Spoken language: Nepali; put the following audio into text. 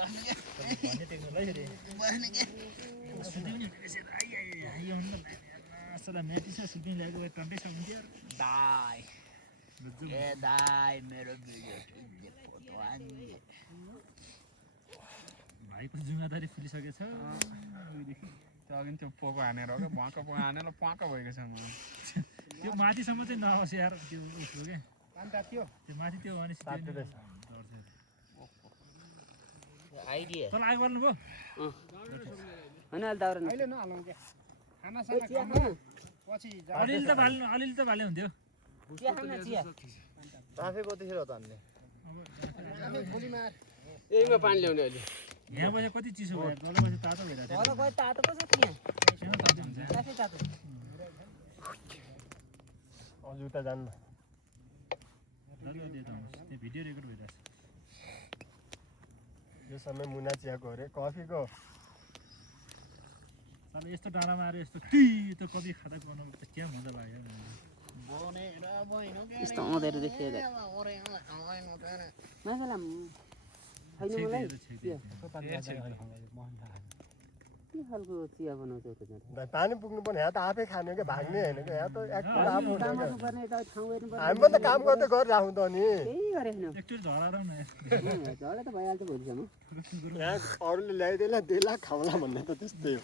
भन्ने टेक्नोलाई फेरि सुत्दै पनि हुने रहेछ यो सदा म्याटी छ सुत्दै ल्याएको भए टन्टै छ हुन्थ्यो दाई ए दाई मेरो भिडियो फोटो हान्ने भाइको जिम्मेदारी फुलिसकेछ त्यो अघि त्यो पोको हानेर हो क्या भुवाको पोको हानेर प्वाक भएको छ म त्यो माथिसम्म चाहिँ नहोस् यार त्यो उसको के त्यो माथि त्यो भने आइडिया तल आगो बाल्नु भयो हैन अहिले दाउरा अहिले नहालौँ के खानासाना खाना पछि अलिअलि त भाले हुन्थ्यो चिया खाना चिया ट्राफिक कतिखेर त हान्ने भोलिमा यहीमा पानी ल्याउने अहिले यहाँ बजे कति चिसो भयो तल बजे तातो भइरहेको तल गए तातो पो छ त्यहाँ थियो तातो हुन्छ काफी तातो अझ उता जान्न त्यो भिडियो रेकर्ड भइरहेछ यो समय मुना चियाको अरे कफीको तर यस्तो डाँडामा आएर यस्तो टी त कफी खाँदा गर्नु त क्या मजा लाग्यो यस्तो आउँदैन देखिएर माछाला छैन मलाई के खालको चिया बनाउँछ त पानी पुग्नु पनि यहाँ त आफै खाने क्या भाग्ने होइन क्या यहाँ त एकपल्ट आफू तामाको पर्ने त ठाउँ हेर्नु पर्छ हामी पनि त काम गर्दै गरिराखौँ त नि केही गरेन एकचोटि झराएर न झडा त भइहाल्छ भोलिसम्म यहाँ अरूले ल्याइदिएला देला खाउँला भन्ने त त्यस्तै हो